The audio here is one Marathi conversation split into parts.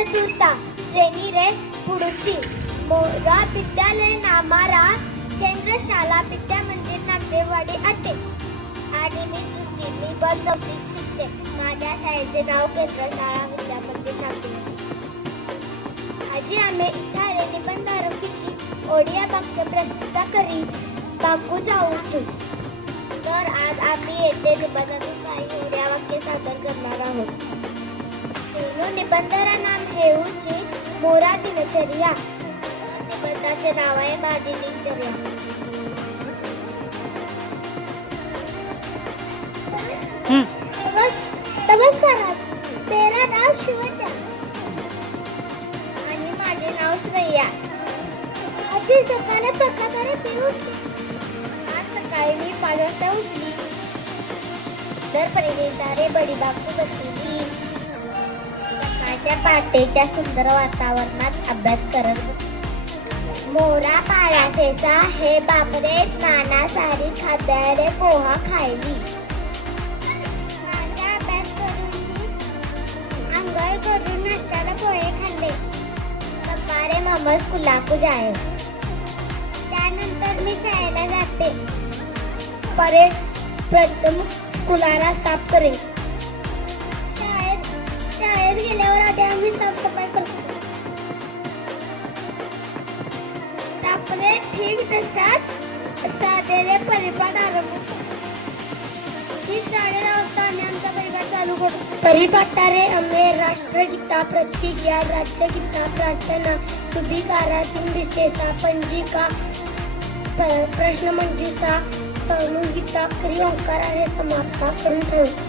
चतुर्था श्रेणी रे पुढची मोरा विद्यालय नामारा केंद्र शाळा विद्या मंदिर नागदेवाडी अट्टे. आणि मी सृष्टी, मी पण 4वीत शिकते. माझ्या शाळेचे नाव केंद्र शाळा विद्या मंदिर नागदेवाडी. आजी आम्ही इथारे निबंधारुकीची ओडिया वाक्य प्रस्तुत करी बाकू जाऊचू. तर आज आम्ही येथे निबंधातून काही ओडिया वाक्य सादर करणार आहोत. निबंधरा नाम हेऊची मोरा दिनचर्या. निबंधाचे नाव आहे माझी दिनचर्या. नमस्कार, मेरा नाव शिवन्या आणि माझे नाव श्रेया. आज सकाळी प्रकारे आज सकाळी मी 5 वाजता उठली. तर पहिले सारे बडी बापू बसली. सकाळच्या पहाटेच्या सुंदर वातावरणात अभ्यास करत. मोरा पाळासेसा हे बापरे स्नाना सारी खाद्यारे पोहा खायली. माझा अभ्यास करून अंघोळ करून नाश्त्याला पोहे खाल्ले. सकाळी मम्मा स्कूलाकू जाय. त्यानंतर मी शाळेला जाते. परे प्रथम स्कूलाला साफ करेन. शाळेत गेल्यावर आधी आम्ही साफसफाई करतो. अपने ठीक तसाच साधेरे परिपाठ आरंभ. ठीक 9:30 वाजता आम्ही आमचा परिपाठ चालू करतो. परिपाठारे आम्ही राष्ट्रगीता, प्रतिज्ञा, राज्यगीता, प्रार्थना, सुभिकारातील विशेषा, पंजिका, प्रश्नमंजुषा, सवनुगीता, क्रिया ओंकाराने समाप्त करून ठेवतो.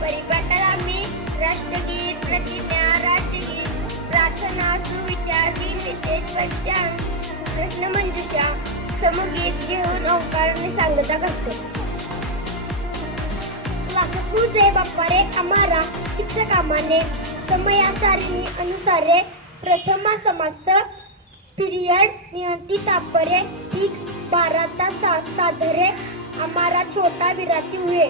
परिपाठात आम्ही राष्ट्रगीत, प्रतिज्ञा, राज्यगीत, प्रार्थना, सुविचार, दिन विशेष, पंचांग, प्रश्नमंजुषा, समूहगीत घेऊन ओंकाराने सांगता करतो. क्लासकू जे बाप्पारे आम्हाला शिक्षकामाने समयासारिणी अनुसारे प्रथमा समस्त पीरियड नियंती तापरे ठीक 12 तास साधरे आम्हाला छोटा विराती हुए.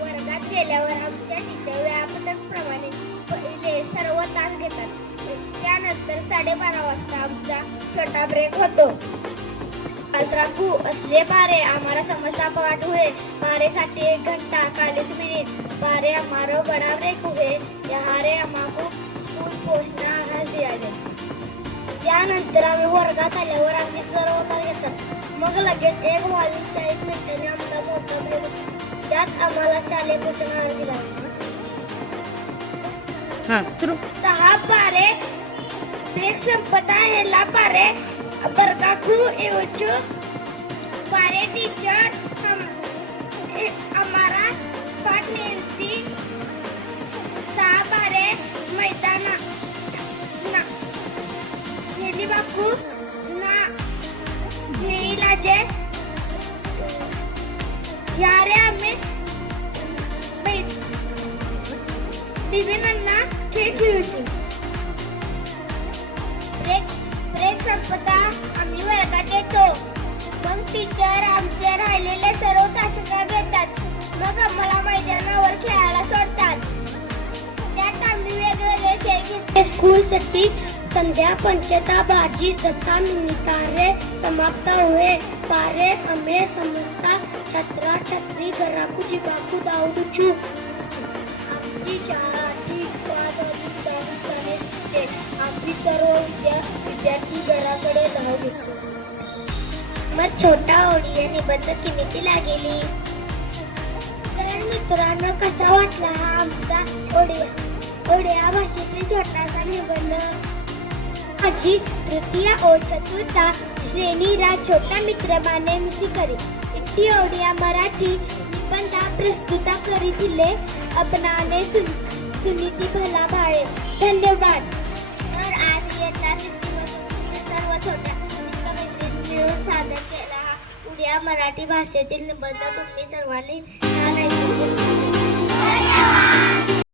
वर्गात गेल्यावर आमच्या टीचर वेळापत्रकाप्रमाणे पहिले सर्व तास घेतात. त्यानंतर 12:30 वाजता आमचा छोटा ब्रेक होतो. राखू असले बारे आम्हाला समजता पाठ हुए. बारेसाठी 1 घंटा 40 मिनिट. बारे हमारो बड़ा ब्रेक हुए. यहारे हमाको स्कूल पहुंचना आवाज दिया जाए. त्यानंतर आम्ही वर्गात आल्यावर आम्ही सर्व तास घेतात. मग लगेच 1 वाजून 40 मिनिटांनी आमचा मोठा ब्रेक होतो. त्यात आम्हाला शालेय पोषण आहार दिला. 10 बारे ब्रेक संपता हेला बारे बरकाकू येऊचू. बारे टीचर हमारा पाठ नेती. 10 बारे मैदाना नेली बाकू ना नेईला जे यारे आम्ही विभिन्नांना खेळ खेळतो. ब्रेक संपता आम्ही वर्गात येतो. मग टीचर आमचे राहिलेले सर्व तास घेतात. मग आम्हाला मैदानावर खेळायला सोडतात. त्यात आम्ही वेगवेगळे खेळ खेळतो. स्कूलसाठी संध्या पंचता बाजी 10 मिनिटारे समाप्त हुए. पारे आम्ही समजता छत्रा छत्री घराकू जिबाकू दाऊदूचू. आमची शाळा ठीक 5 वाजता सुटते. आम्ही सर्व विद्यार्थी घराकडे धाव घेतो. मग छोटा ओडिया निबंध किमितीला गेली. तर मित्रांनो, कसा वाटला हा आमचा ओडिया भाषेतील छोटासा निबंध. माझी तृतीय और चतुर्था श्रेणी रा छोटा मित्र माने मिसी करी इट्टी ओडिया मराठी निबंध प्रस्तुत करीतिले अपनाने सुनीती भला भाळे. धन्यवाद. तर आज येतात सर्व छोट्या मित्रमैत्रिणी मिळून सादर केला हा ओडिया मराठी भाषेतील निबंध तुम्ही सर्वांनी छान ऐकून घेतला. धन्यवाद.